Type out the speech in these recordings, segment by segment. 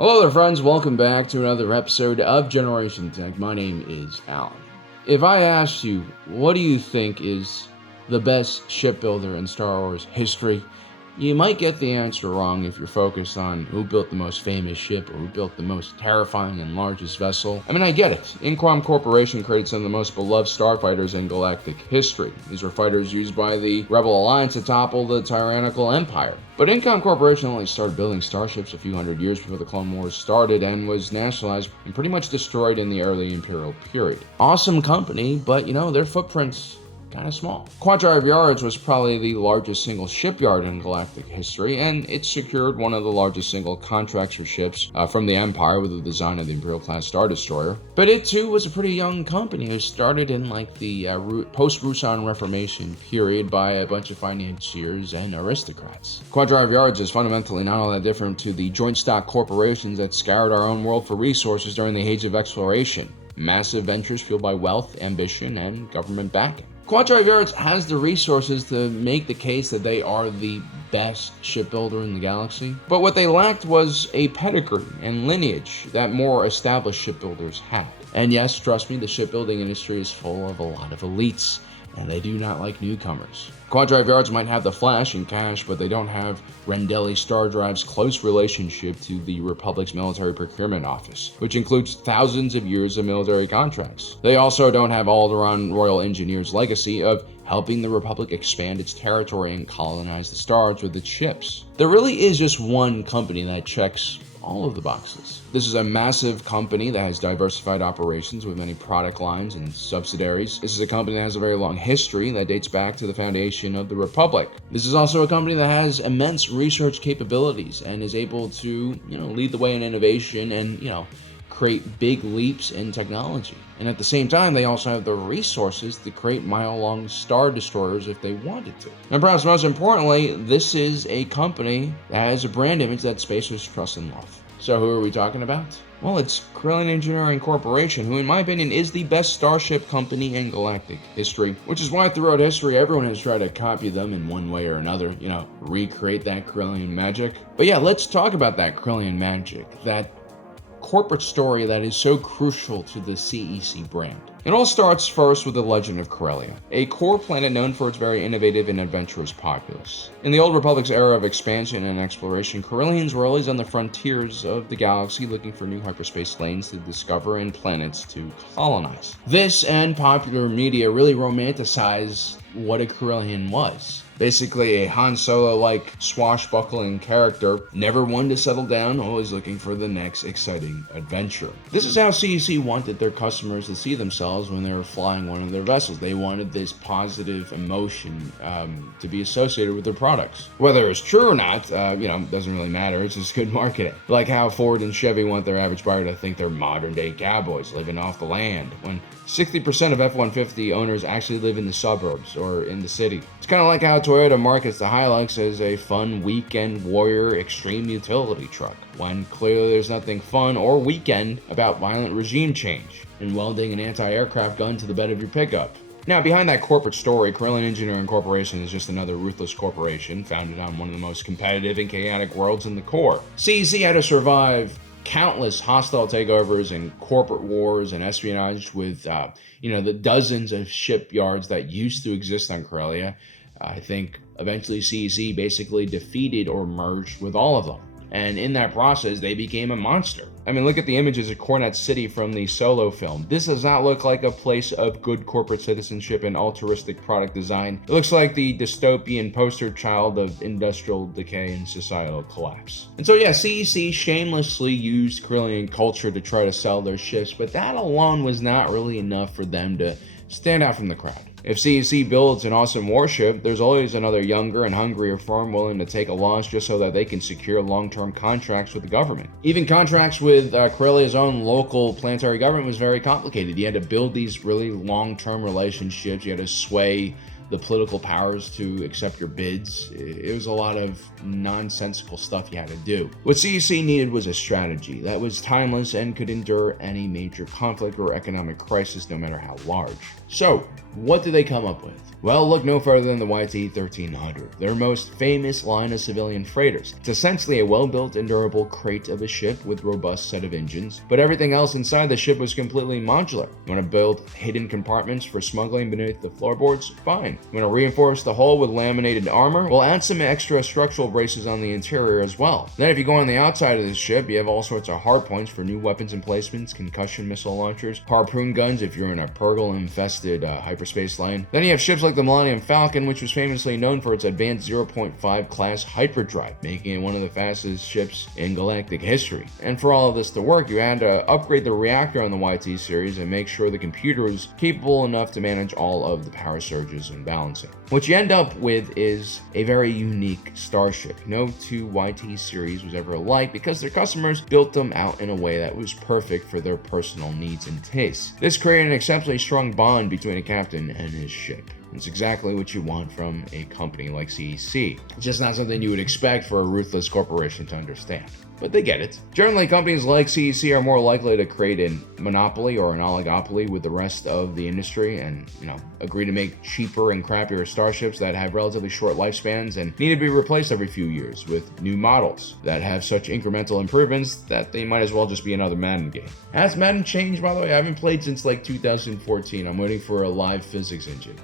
Hello there, friends. Welcome back to another episode of Generation Tech. My name is Alan. If I asked you, what do you think is the best shipbuilder in Star Wars history? You might get the answer wrong if you're focused on who built the most famous ship or who built the most terrifying and largest vessel. I mean, I get it. Inquam Corporation created some of the most beloved starfighters in galactic history. These were fighters used by the Rebel Alliance to topple the tyrannical Empire. But Inquam Corporation only started building starships a few hundred years before the Clone Wars started and was nationalized and pretty much destroyed in the early Imperial period. Awesome company, but their footprints kind of small. Quadrive Yards was probably the largest single shipyard in galactic history, and it secured one of the largest single contracts for ships from the Empire with the design of the Imperial-class Star Destroyer. But it too was a pretty young company. It started in the post-Rusan Reformation period by a bunch of financiers and aristocrats. Quadrive Yards is fundamentally not all that different to the joint stock corporations that scoured our own world for resources during the Age of Exploration. Massive ventures fueled by wealth, ambition, and government backing. Quadrive Yards has the resources to make the case that they are the best shipbuilder in the galaxy, but what they lacked was a pedigree and lineage that more established shipbuilders had. And yes, trust me, the shipbuilding industry is full of a lot of elites, and they do not like newcomers. Quadrive Yards might have the flash and cash, but they don't have Rendelli Star Drive's close relationship to the Republic's Military Procurement Office, which includes thousands of years of military contracts. They also don't have Alderaan Royal Engineers' legacy of helping the Republic expand its territory and colonize the stars with its ships. There really is just one company that checks all of the boxes. This is a massive company that has diversified operations with many product lines and subsidiaries. This is a company that has a very long history that dates back to the foundation of the Republic. This is also a company that has immense research capabilities and is able to, lead the way in innovation and, create big leaps in technology. And at the same time, they also have the resources to create mile-long star destroyers if they wanted to. And perhaps most importantly, this is a company that has a brand image that spacers trust and love. So who are we talking about? Well, it's Corellian Engineering Corporation, who in my opinion is the best starship company in galactic history, which is why throughout history everyone has tried to copy them in one way or another, recreate that Corellian magic. But yeah, let's talk about that Corellian magic, that corporate story that is so crucial to the CEC brand. It all starts first with the legend of Corellia, a core planet known for its very innovative and adventurous populace. In the Old Republic's era of expansion and exploration, Corellians were always on the frontiers of the galaxy looking for new hyperspace lanes to discover and planets to colonize. This and popular media really romanticize what a Corellian was. Basically a Han Solo-like swashbuckling character, never one to settle down, always looking for the next exciting adventure. This is how CEC wanted their customers to see themselves when they were flying one of their vessels. They wanted this positive emotion to be associated with their products. Whether it's true or not, doesn't really matter. It's just good marketing. Like how Ford and Chevy want their average buyer to think they're modern-day cowboys living off the land, when 60% of F-150 owners actually live in the suburbs or in the city. It's kind of like how Toyota markets the Hilux as a fun weekend warrior extreme utility truck, when clearly there's nothing fun or weekend about violent regime change and welding an anti-aircraft gun to the bed of your pickup. Now, behind that corporate story, Corellian Engineering Corporation is just another ruthless corporation founded on one of the most competitive and chaotic worlds in the core. CEC had to survive countless hostile takeovers and corporate wars and espionage with, the dozens of shipyards that used to exist on Corellia. I think eventually CEC basically defeated or merged with all of them. And in that process, they became a monster. I mean, look at the images of Cornet City from the Solo film. This does not look like a place of good corporate citizenship and altruistic product design. It looks like the dystopian poster child of industrial decay and societal collapse. And so yeah, CEC shamelessly used Corellian culture to try to sell their ships, but that alone was not really enough for them to stand out from the crowd. If CEC builds an awesome warship, there's always another younger and hungrier firm willing to take a loss just so that they can secure long-term contracts with the government. Even contracts with Corellia's own local planetary government was very complicated. You had to build these really long-term relationships. You had to sway the political powers to accept your bids. It was a lot of nonsensical stuff you had to do. What CEC needed was a strategy that was timeless and could endure any major conflict or economic crisis, no matter how large. So, what did they come up with? Well, look no further than the YT-1300, their most famous line of civilian freighters. It's essentially a well-built and durable crate of a ship with a robust set of engines, but everything else inside the ship was completely modular. You want to build hidden compartments for smuggling beneath the floorboards? Fine. You want to reinforce the hull with laminated armor? Well, add some extra structural braces on the interior as well. Then if you go on the outside of this ship, you have all sorts of hard points for new weapons emplacements, concussion missile launchers, harpoon guns if you're in a Purgle-infested hyperspace lane. Then you have ships like the Millennium Falcon, which was famously known for its advanced 0.5 class hyperdrive, making it one of the fastest ships in galactic history. And for all of this to work, you had to upgrade the reactor on the YT series and make sure the computer was capable enough to manage all of the power surges and balancing. What you end up with is a very unique starship. No two YT series was ever alike because their customers built them out in a way that was perfect for their personal needs and tastes. This created an exceptionally strong bond between a captain and his ship. It's exactly what you want from a company like CEC. It's just not something you would expect for a ruthless corporation to understand. But they get it. Generally, companies like CEC are more likely to create a monopoly or an oligopoly with the rest of the industry and, agree to make cheaper and crappier starships that have relatively short lifespans and need to be replaced every few years with new models that have such incremental improvements that they might as well just be another Madden game. Has Madden changed, by the way? I haven't played since 2014. I'm waiting for a live physics engine.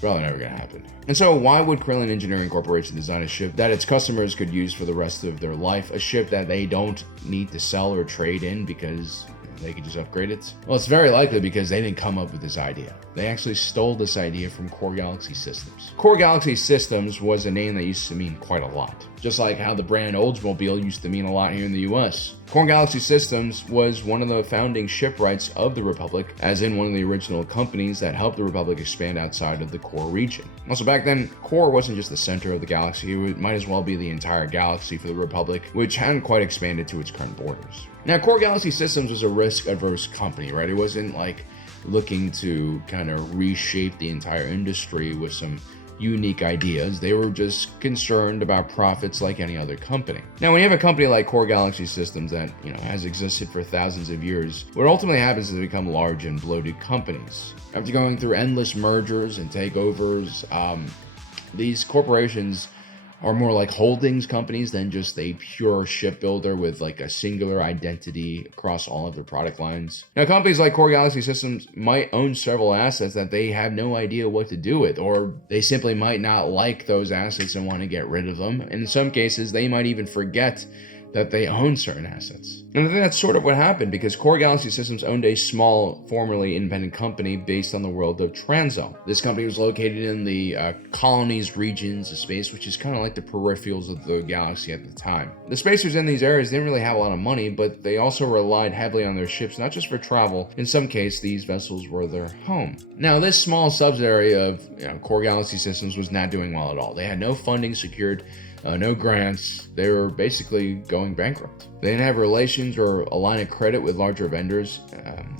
Probably never gonna happen. And so why would Corellian Engineering Corporation design a ship that its customers could use for the rest of their life? A ship that they don't need to sell or trade in because they could just upgrade it? Well, it's very likely because they didn't come up with this idea. They actually stole this idea from Core Galaxy Systems. Core Galaxy Systems was a name that used to mean quite a lot, just like how the brand Oldsmobile used to mean a lot here in the US. Core Galaxy Systems was one of the founding shipwrights of the Republic, as in one of the original companies that helped the Republic expand outside of the core region. Also back then, core wasn't just the center of the galaxy, it might as well be the entire galaxy for the Republic, which hadn't quite expanded to its current borders. Now, Core Galaxy Systems was a risk-averse company, right? It wasn't like looking to kind of reshape the entire industry with some unique ideas. They were just concerned about profits like any other company. Now, when you have a company like Core Galaxy Systems that, has existed for thousands of years, what ultimately happens is they become large and bloated companies. After going through endless mergers and takeovers, these corporations are more like holdings companies than just a pure shipbuilder with like a singular identity across all of their product lines. Now, companies like Core Galaxy Systems might own several assets that they have no idea what to do with, or they simply might not like those assets and want to get rid of them. And in some cases, they might even forget that they own certain assets. And I think that's sort of what happened because Core Galaxy Systems owned a small, formerly independent company based on the world of Transo. This company was located in the colonies regions of space, which is kind of like the peripherals of the galaxy at the time. The spacers in these areas didn't really have a lot of money, but they also relied heavily on their ships, not just for travel. In some cases, these vessels were their home. Now, this small subsidiary of Core Galaxy Systems was not doing well at all. They had no funding secured, no grants. They were basically going bankrupt. They didn't have relations or a line of credit with larger vendors,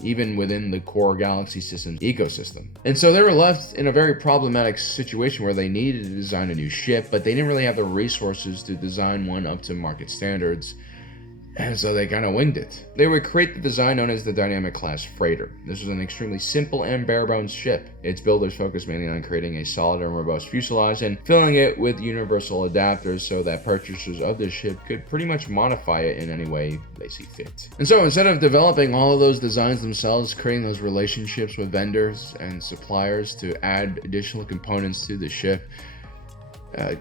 even within the Core Galaxy Systems ecosystem. And so they were left in a very problematic situation where they needed to design a new ship, but they didn't really have the resources to design one up to market standards. And so they kind of winged it. They would create the design known as the Dynamic Class Freighter. This was an extremely simple and bare-bones ship. Its builders focused mainly on creating a solid and robust fuselage and filling it with universal adapters so that purchasers of this ship could pretty much modify it in any way they see fit. And so instead of developing all of those designs themselves, creating those relationships with vendors and suppliers to add additional components to the ship,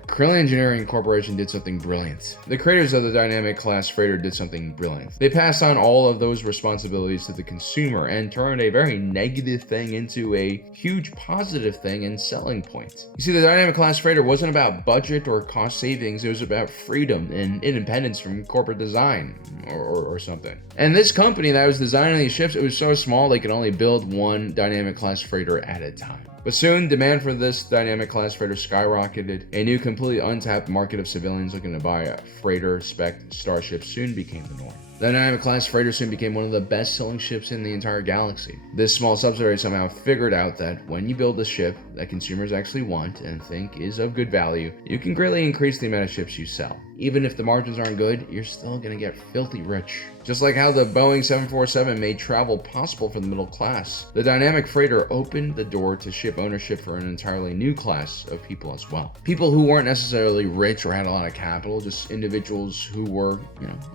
Corellian Engineering Corporation did something brilliant. The creators of the Dynamic Class Freighter did something brilliant. They passed on all of those responsibilities to the consumer and turned a very negative thing into a huge positive thing and selling point. You see, the Dynamic Class Freighter wasn't about budget or cost savings, it was about freedom and independence from corporate design or something. And this company that was designing these ships, it was so small they could only build one Dynamic Class Freighter at a time. But soon, demand for this Dynamic Class Freighter skyrocketed. A new, completely untapped market of civilians looking to buy a freighter-spec starships soon became the norm. The Dynamic-class freighter soon became one of the best-selling ships in the entire galaxy. This small subsidiary somehow figured out that when you build a ship that consumers actually want and think is of good value, you can greatly increase the amount of ships you sell. Even if the margins aren't good, you're still going to get filthy rich. Just like how the Boeing 747 made travel possible for the middle class, the Dynamic freighter opened the door to ship ownership for an entirely new class of people as well. People who weren't necessarily rich or had a lot of capital, just individuals who were,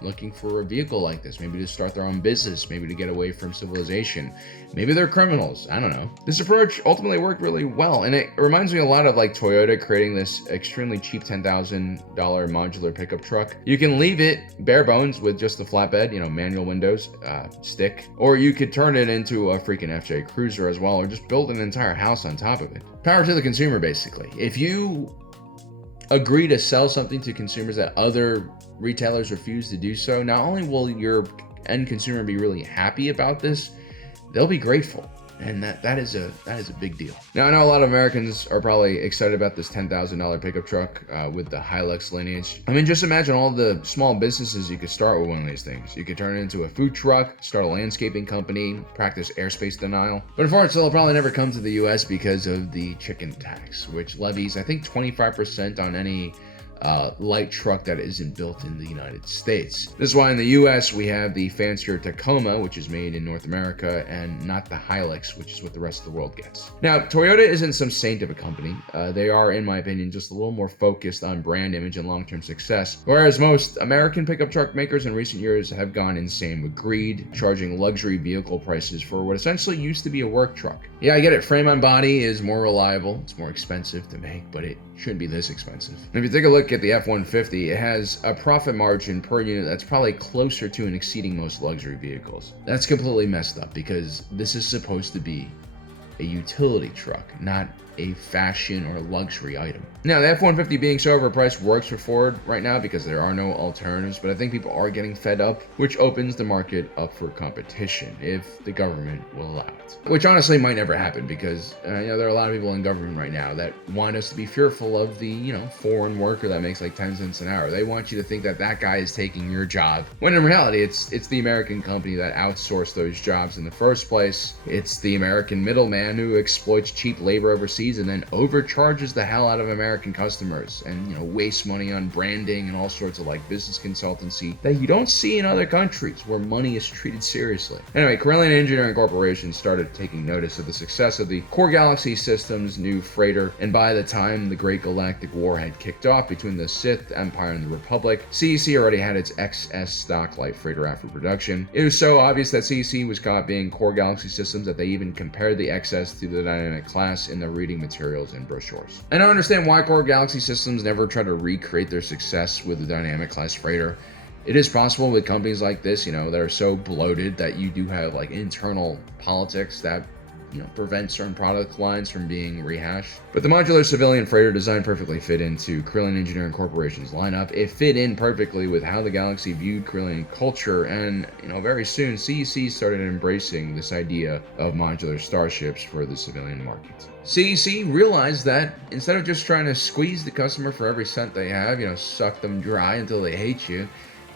looking for a vehicle like this, maybe to start their own business, maybe to get away from civilization. Maybe they're criminals, I don't know. This approach ultimately worked really well, and it reminds me a lot of like Toyota creating this extremely cheap $10,000 modular pickup truck. You can leave it bare bones with just the flatbed, manual windows, stick, or you could turn it into a freaking FJ Cruiser as well, or just build an entire house on top of it. Power to the consumer, basically. If you agree to sell something to consumers that other retailers refuse to do so, not only will your end consumer be really happy about this, they'll be grateful. And that is a big deal. Now, I know a lot of Americans are probably excited about this $10,000 pickup truck with the Hilux lineage. I mean, just imagine all the small businesses you could start with one of these things. You could turn it into a food truck, start a landscaping company, practice airspace denial. But unfortunately, it'll probably never come to the US because of the chicken tax, which levies, I think, 25% on any light truck that isn't built in the United States. This is why in the US we have the fancier Tacoma, which is made in North America, and not the Hilux, which is what the rest of the world gets. Now, Toyota isn't some saint of a company. They are, in my opinion, just a little more focused on brand image and long-term success, whereas most American pickup truck makers in recent years have gone insane with greed, charging luxury vehicle prices for what essentially used to be a work truck. Yeah, I get it. Frame on body is more reliable. It's more expensive to make, but it shouldn't be this expensive. And if you take a look at the F-150, it has a profit margin per unit that's probably closer to and exceeding most luxury vehicles. That's completely messed up because this is supposed to be a utility truck, not a fashion or luxury item. Now, the F-150 being so overpriced works for Ford right now because there are no alternatives, but I think people are getting fed up, which opens the market up for competition if the government will allow it. Which honestly might never happen because there are a lot of people in government right now that want us to be fearful of the foreign worker that makes like 10 cents an hour. They want you to think that that guy is taking your job, when in reality it's the American company that outsourced those jobs in the first place. It's the American middleman who exploits cheap labor overseas and then overcharges the hell out of American customers and wastes money on branding and all sorts of like business consultancy that you don't see in other countries where money is treated seriously. Anyway, Corellian Engineering Corporation started taking notice of the success of the Core Galaxy Systems' new freighter, and by the time the Great Galactic War had kicked off between the Sith Empire and the Republic, CEC already had its XS stock light freighter out for production. It was so obvious that CEC was copying Core Galaxy Systems that they even compared the XS to the Dynamic class in their reading materials and brochures. I don't understand why Core Galaxy Systems never try to recreate their success with the Dynamic class freighter. It is possible with companies like this, that are so bloated that you do have like internal politics that prevent certain product lines from being rehashed. But the modular civilian freighter design perfectly fit into Corellian Engineering Corporation's lineup. It fit in perfectly with how the Galaxy viewed Corellian culture, and very soon CEC started embracing this idea of modular starships for the civilian market. CEC realized that instead of just trying to squeeze the customer for every cent they have, suck them dry until they hate you,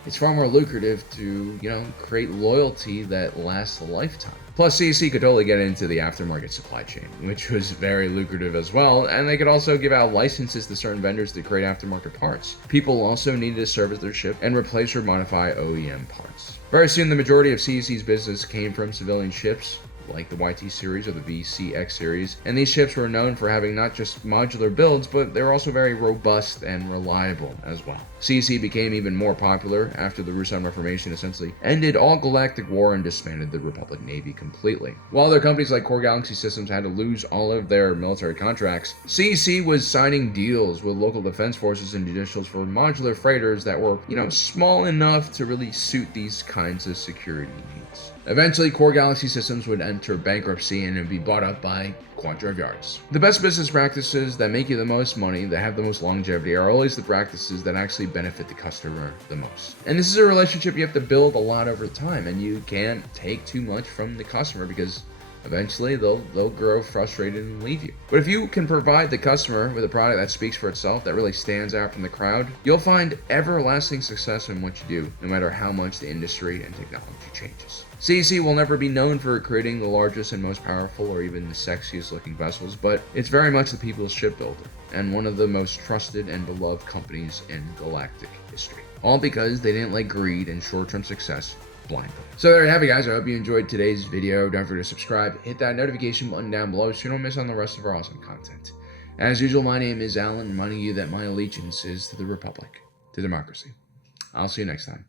it's far more lucrative to, create loyalty that lasts a lifetime. Plus, CEC could totally get into the aftermarket supply chain, which was very lucrative as well, and they could also give out licenses to certain vendors to create aftermarket parts. People also needed to service their ship and replace or modify OEM parts. Very soon, the majority of CEC's business came from civilian ships, like the YT series or the VCX series, and these ships were known for having not just modular builds, but they were also very robust and reliable as well. CEC became even more popular after the Rusan Reformation essentially ended all galactic war and disbanded the Republic Navy completely. While other companies like Core Galaxy Systems had to lose all of their military contracts, CEC was signing deals with local defense forces and judicials for modular freighters that were, small enough to really suit these kinds of security needs. Eventually, Core Galaxy Systems would enter bankruptcy and it would be bought up by Quadrive Yards. The best business practices that make you the most money, that have the most longevity, are always the practices that actually benefit the customer the most. And this is a relationship you have to build a lot over time, and you can't take too much from the customer because Eventually, they'll grow frustrated and leave you. But if you can provide the customer with a product that speaks for itself, that really stands out from the crowd, you'll find everlasting success in what you do, no matter how much the industry and technology changes. CEC will never be known for creating the largest and most powerful or even the sexiest looking vessels, but it's very much the people's shipbuilder and one of the most trusted and beloved companies in galactic history. All because they didn't let greed and short-term success blind them. So there you have it, guys. I hope you enjoyed today's video. Don't forget to subscribe, hit that notification button down below so you don't miss on the rest of our awesome content. As usual, my name is Alan, reminding you that my allegiance is to the Republic, to democracy. I'll see you next time.